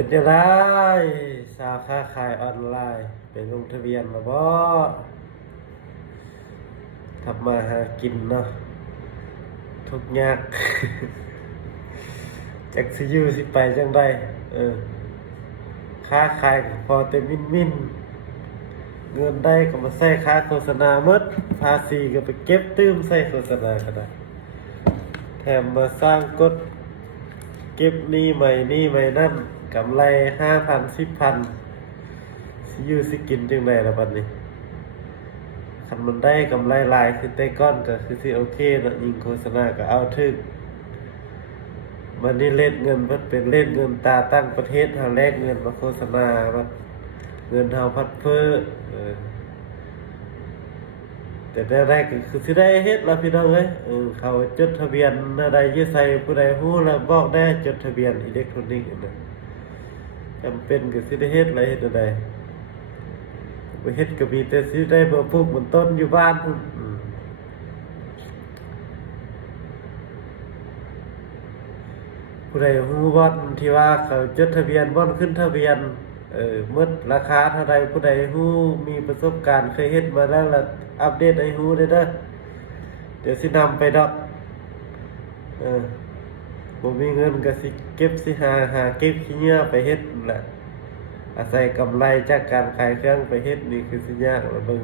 เป็นยังไงสาขาขายออนไลน์เป็นลงทะเบียนมาบ่ทำมาหากินเนาะทุกยาก จักสิอยู่สิไปจังไดค้าขายก็พอแต่มินเงินได้ก็มาใส่ค่าโฆษณาหมดภาษีก็ไปเก็บตื้มใส่โฆษณาก็ได้แถมมาสร้างกฎเก็บหนี้ใหม่นั่นกำไร5,000 10,000สิอยู่สิกินจังไดล่ะบัดนี้คันมันได้กำไรหลายคือแต่ก้อนก็คือสิโอเคเนาะยิงโฆษณาก็เอาถึกมันนี่เล่นเงินมันเป็นเล่นเงินตาตั้งประเทศเฮาแลกเงินมาโฆษณามันเงินเฮาพัดเฟ้อแต่ได้แรกก็คือสิได้เฮ็ดล่ะพี่น้องเอ้ยเขาจดทะเบียนอะไรอยู่ใส่ผู้ใดฮู้แล้วบอกได้จดทะเบียนอิเล็กทรอนิกส์นั่นจำเป็นก็สิได้เฮ็ดอะไรเฮ็ดอะไรบ่เฮ็ดก็มีแต่สิได้เบอร์ปลูกบนต้นอยู่บ้านพุ่นผู้ใดฮู้บ่อนที่ว่าเขาจดทะเบียนบ่อนขึ้นทะเบียนหมดราคาเท่าใดผู้ใดฮู้มีประสบการณ์เคยเฮ็ดมาแล้วล่ะอัปเดตให้ฮู้เด้อเดี๋ยวสินำไปดอกบ่มีเงินก็สิเก็บสิหาเก็บขี้เหงื่อไปเฮ็ดนั่นแหละอาศัยกำไรจากการขายเครื่องไปเฮ็ดนี่คือสิยากละเบิ่ง